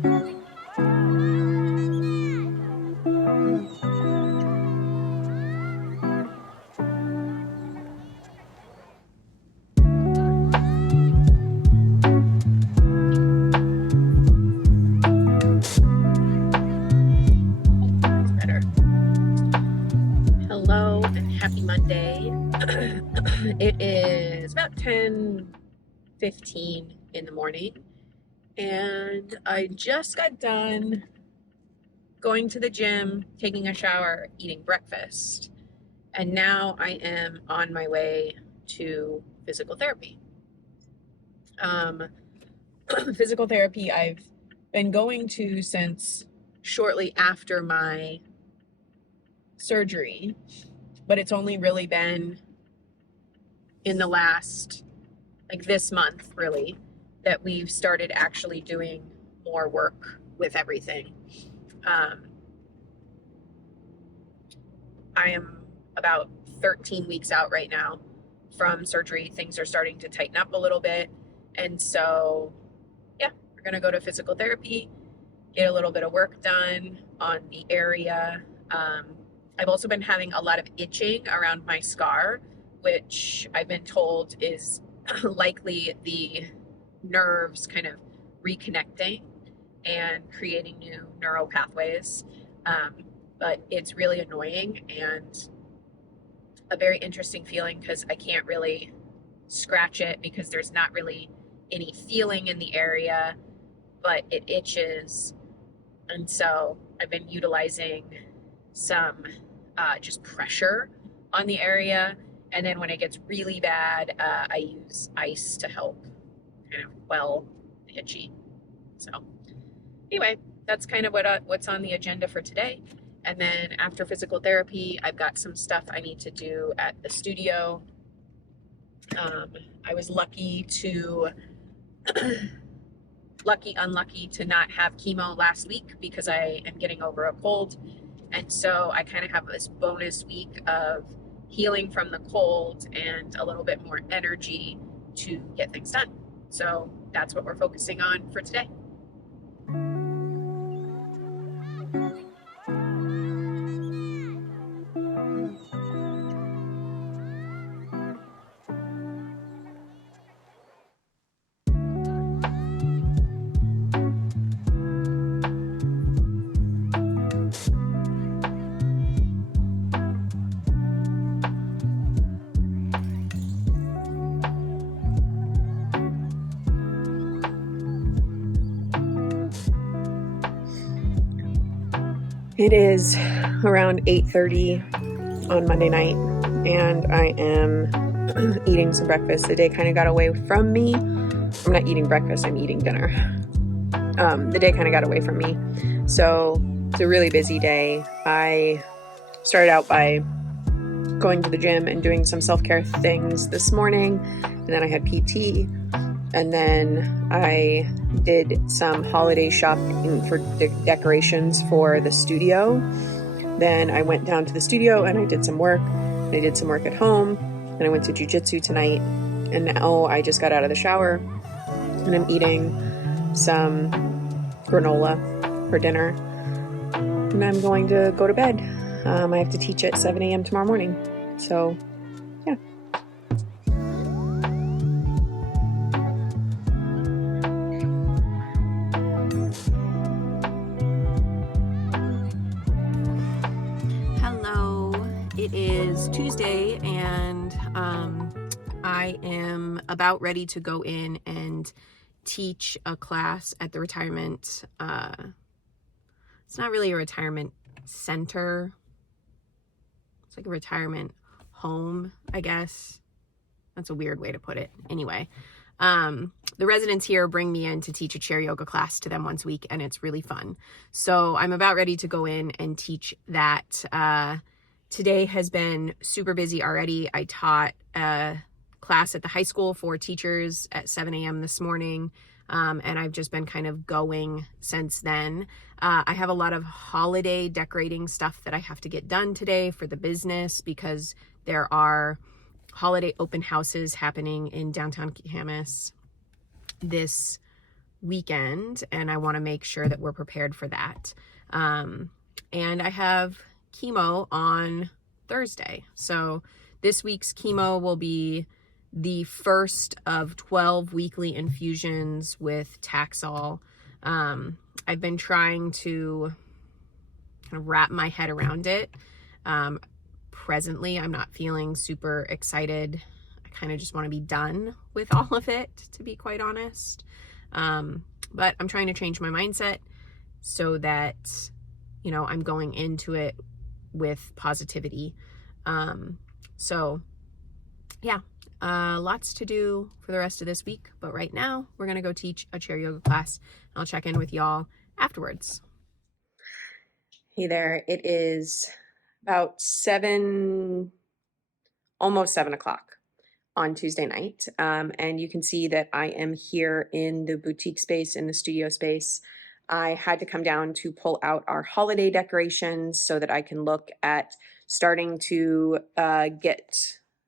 Hello and happy Monday. It is about 10:15 in the morning, and I just got done going to the gym, taking a shower, eating breakfast, and now I am on my way to physical therapy. Physical therapy I've been going to since shortly after my surgery, but it's only really been in the last, like this month really, that we've started actually doing more work with everything. I am about 13 weeks out right now from surgery. Things are starting to tighten up a little bit, and so yeah, we're gonna go to physical therapy, get a little bit of work done on the area. I've also been having a lot of itching around my scar, which I've been told is likely the nerves kind of reconnecting and creating new neural pathways. But it's really annoying and a very interesting feeling because I can't really scratch it because there's not really any feeling in the area, but it itches. And so I've been utilizing some just pressure on the area. And then when it gets really bad, I use ice to help kind of quell the itchy. So anyway, that's kind of what's on the agenda for today. And then after physical therapy, I've got some stuff I need to do at the studio. I was unlucky to not have chemo last week because I am getting over a cold. And so I kind of have this bonus week of healing from the cold and a little bit more energy to get things done. So that's what we're focusing on for today. It is around 8:30 on Monday night, and I am eating some breakfast. The day kind of got away from me. I'm not eating breakfast, I'm eating dinner. The day kind of got away from me. So it's a really busy day. I started out by going to the gym and doing some self-care things this morning, and then I had PT, and then I did some holiday shopping for decorations for the studio. Then I went down to the studio and I did some work. I did some work at home, and I went to jujitsu tonight. And now I just got out of the shower and I'm eating some granola for dinner. And I'm going to go to bed. I have to teach at 7 a.m. tomorrow morning. So, yeah. It is Tuesday, and I am about ready to go in and teach a class at the retirement. It's not really a retirement center. It's like a retirement home, I guess. That's a weird way to put it. Anyway, the residents here bring me in to teach a chair yoga class to them once a week, and it's really fun. So I'm about ready to go in and teach that. Today has been super busy already. I taught a class at the high school for teachers at 7 a.m. this morning, and I've just been kind of going since then. I have a lot of holiday decorating stuff that I have to get done today for the business because there are holiday open houses happening in downtown Camas this weekend, and I want to make sure that we're prepared for that. And I have chemo on Thursday. So this week's chemo will be the first of 12 weekly infusions with Taxol. I've been trying to kind of wrap my head around it. Presently, I'm not feeling super excited. I kind of just want to be done with all of it, to be quite honest. But I'm trying to change my mindset so that, you know, I'm going into it with positivity. So yeah, lots to do for the rest of this week, but right now we're going to go teach a chair yoga class. I'll check in with y'all afterwards. Hey there, it is about almost 7 o'clock on Tuesday night. And you can see that I am here in the boutique space, in the studio space. I had to come down to pull out our holiday decorations so that I can look at starting to get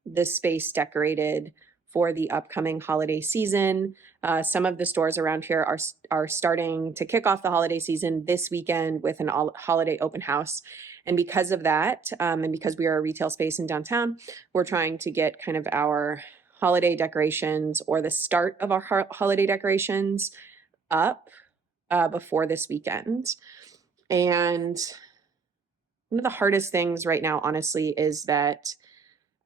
this space decorated for the upcoming holiday season. Some of the stores around here are starting to kick off the holiday season this weekend with an holiday open house. And because of that, and because we are a retail space in downtown, we're trying to get kind of our holiday decorations or the start of our holiday decorations up before this weekend. And one of the hardest things right now, honestly, is that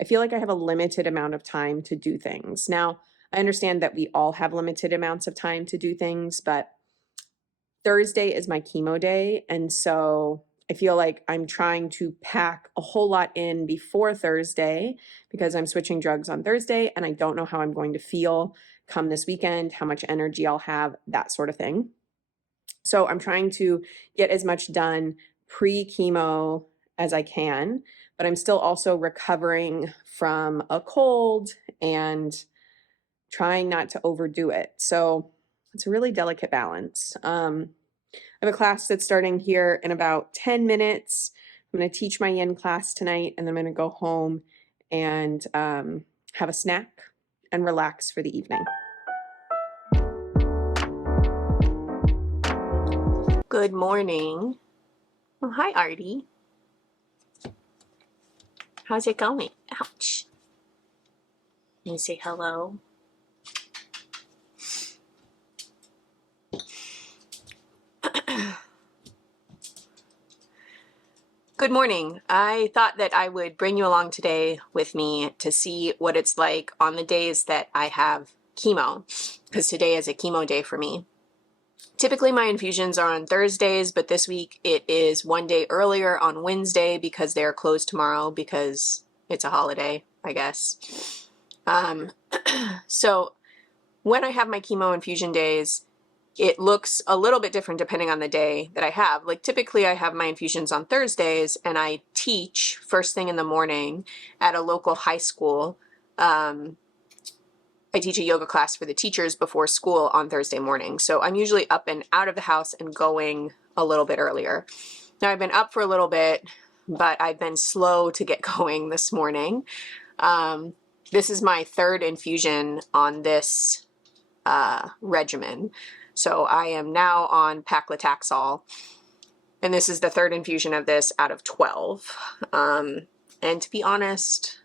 I feel like I have a limited amount of time to do things. Now, I understand that we all have limited amounts of time to do things, but Thursday is my chemo day. And so I feel like I'm trying to pack a whole lot in before Thursday because I'm switching drugs on Thursday and I don't know how I'm going to feel come this weekend, how much energy I'll have, that sort of thing. So I'm trying to get as much done pre-chemo as I can, but I'm still also recovering from a cold and trying not to overdo it. So it's a really delicate balance. I have a class that's starting here in about 10 minutes. I'm going to teach my yin class tonight, and then I'm going to go home and have a snack and relax for the evening. Good morning. Oh, hi, Artie. How's it going? Ouch. Can you say hello? Good morning. I thought that I would bring you along today with me to see what it's like on the days that I have chemo, because today is a chemo day for me. Typically my infusions are on Thursdays, but this week it is one day earlier on Wednesday because they are closed tomorrow because it's a holiday, I guess. So when I have my chemo infusion days, it looks a little bit different depending on the day that I have. Like typically I have my infusions on Thursdays and I teach first thing in the morning at a local high school. I teach a yoga class for the teachers before school on Thursday morning. So I'm usually up and out of the house and going a little bit earlier. Now I've been up for a little bit, but I've been slow to get going this morning. This is my third infusion on this regimen. So I am now on paclitaxol, and this is the third infusion of this out of 12. And to be honest,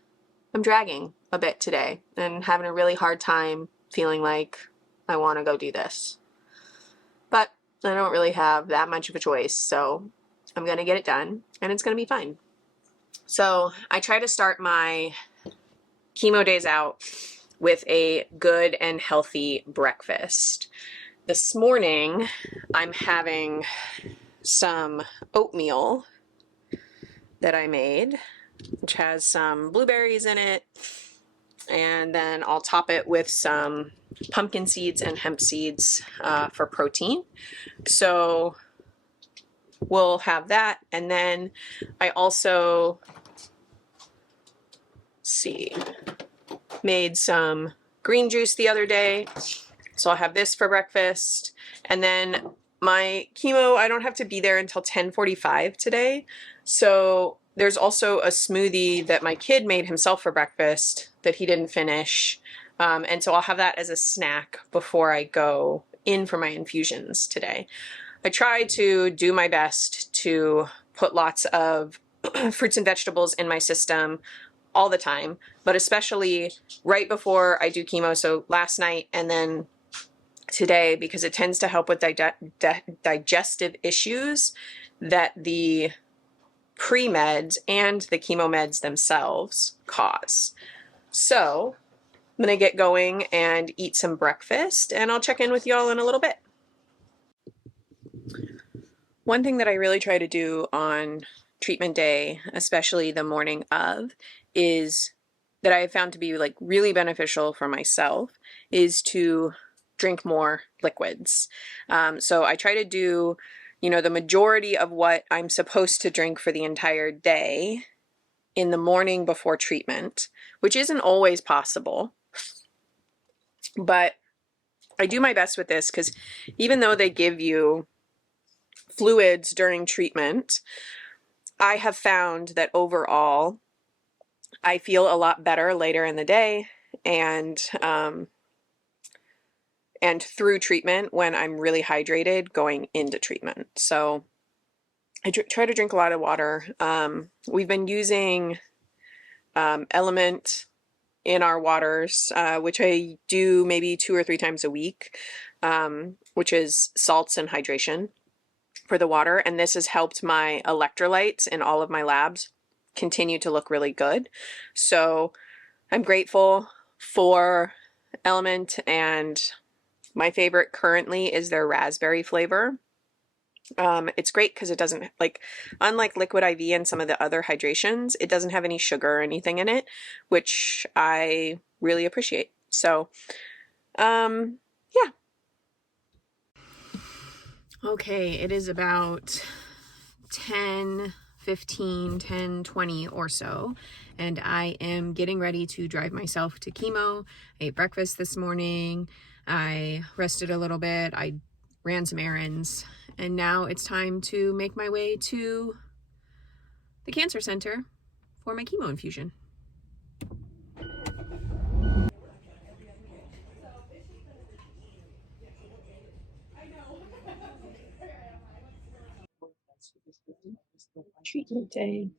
I'm dragging a bit today and having a really hard time feeling like I want to go do this. But I don't really have that much of a choice, so I'm going to get it done and it's going to be fine. So I try to start my chemo days out with a good and healthy breakfast. This morning I'm having some oatmeal that I made, which has some blueberries in it, and then I'll top it with some pumpkin seeds and hemp seeds for protein. So we'll have that, and then I also made some green juice the other day, so I'll have this for breakfast. And then my chemo, I don't have to be there until 10:45 today, so there's also a smoothie that my kid made himself for breakfast that he didn't finish. And so I'll have that as a snack before I go in for my infusions today. I try to do my best to put lots of fruits and vegetables in my system all the time, but especially right before I do chemo, so last night and then today, because it tends to help with digestive issues that the pre-meds and the chemo meds themselves cause. So I'm gonna get going and eat some breakfast, and I'll check in with y'all in a little bit. One thing that I really try to do on treatment day, especially the morning of, is that I have found to be like really beneficial for myself, is to drink more liquids. So I try to do, the majority of what I'm supposed to drink for the entire day in the morning before treatment, which isn't always possible. But I do my best with this because even though they give you fluids during treatment, I have found that overall I feel a lot better later in the day and through treatment when I'm really hydrated going into treatment. So I try to drink a lot of water. We've been using Element in our waters, which I do maybe 2 or 3 times a week, which is salts and hydration for the water. And this has helped my electrolytes in all of my labs continue to look really good. So I'm grateful for Element, and my favorite currently is their raspberry flavor. It's great because it doesn't, unlike Liquid IV and some of the other hydrations, it doesn't have any sugar or anything in it, which I really appreciate. So, yeah. Okay, it is about 10:20 or so, and I am getting ready to drive myself to chemo. I ate breakfast this morning. I rested a little bit. I ran some errands, and now it's time to make my way to the cancer center for my chemo infusion. Treatment day.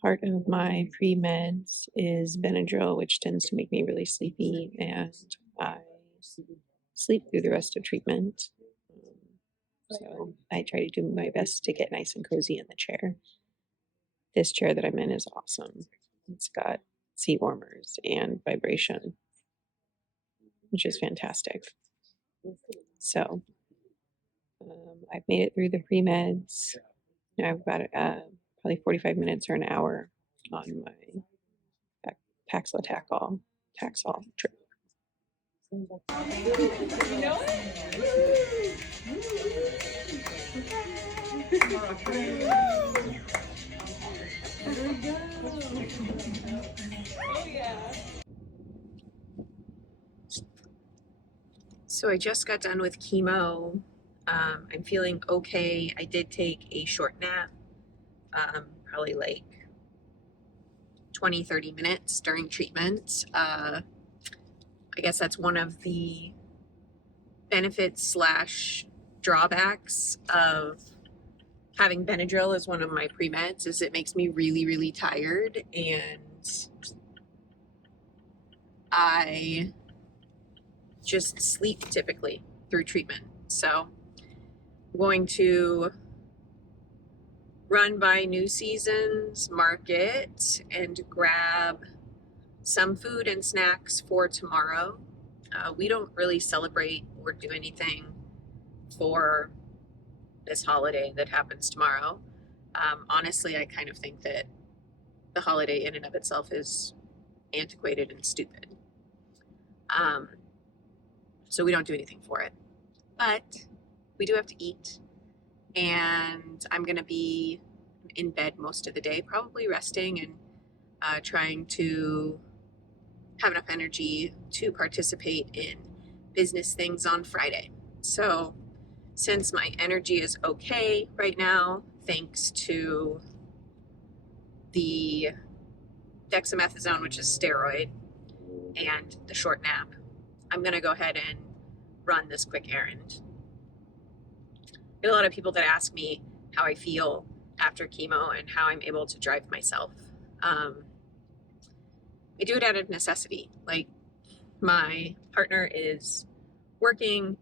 Part of my pre-meds is Benadryl, which tends to make me really sleepy, and I sleep through the rest of treatment. So I try to do my best to get nice and cozy in the chair. This chair that I'm in is awesome. It's got seat warmers and vibration, which is fantastic. So I've made it through the pre-meds. I've got probably 45 minutes or an hour on my Taxol trip. You know So I just got done with chemo. I'm feeling okay. I did take a short nap, probably like 20-30 minutes during treatment. I guess that's one of the benefits / drawbacks of having Benadryl as one of my pre-meds, is it makes me really, really tired, and I just sleep typically through treatment. So I'm going to run by New Seasons Market and grab some food and snacks for tomorrow. We don't really celebrate or do anything for this holiday that happens tomorrow. Honestly, I kind of think that the holiday in and of itself is antiquated and stupid. So we don't do anything for it. But we do have to eat, and I'm going to be in bed most of the day, probably resting and trying to have enough energy to participate in business things on Friday. So since my energy is okay right now, thanks to the dexamethasone, which is steroid, and the short nap, I'm going to go ahead and run this quick errand. I get a lot of people that ask me how I feel after chemo and how I'm able to drive myself. I do it out of necessity. Like, my partner is working,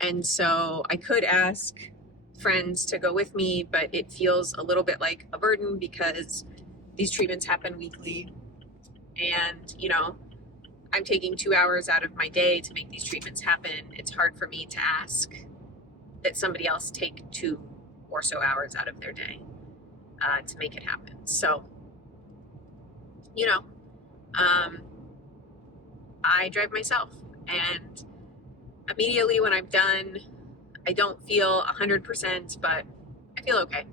and so I could ask friends to go with me, but it feels a little bit like a burden because these treatments happen weekly, and I'm taking 2 hours out of my day to make these treatments happen. It's hard for me to ask that somebody else take 2 or so hours out of their day to make it happen. So, I drive myself, and immediately when I'm done, I don't feel 100%, but I feel okay.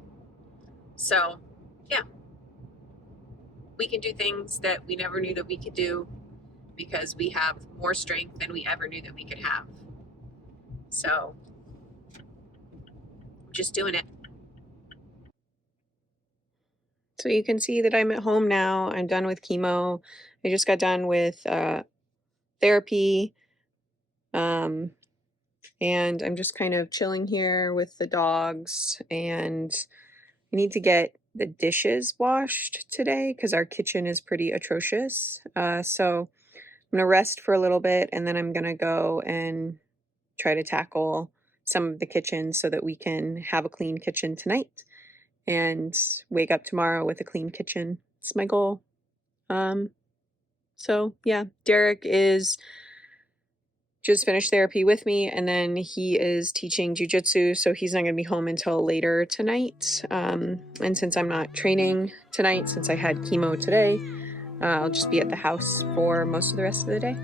So, yeah, we can do things that we never knew that we could do because we have more strength than we ever knew that we could have. So, just doing it. So you can see that I'm at home now. I'm done with chemo. I just got done with therapy. And I'm just kind of chilling here with the dogs, and I need to get the dishes washed today because our kitchen is pretty atrocious. So I'm gonna rest for a little bit, and then I'm gonna go and try to tackle some of the kitchen so that we can have a clean kitchen tonight and wake up tomorrow with a clean kitchen. It's my goal. So yeah, Derek is just finished therapy with me, and then he is teaching jujitsu, so he's not going to be home until later tonight. And since I'm not training tonight, since I had chemo today, I'll just be at the house for most of the rest of the day.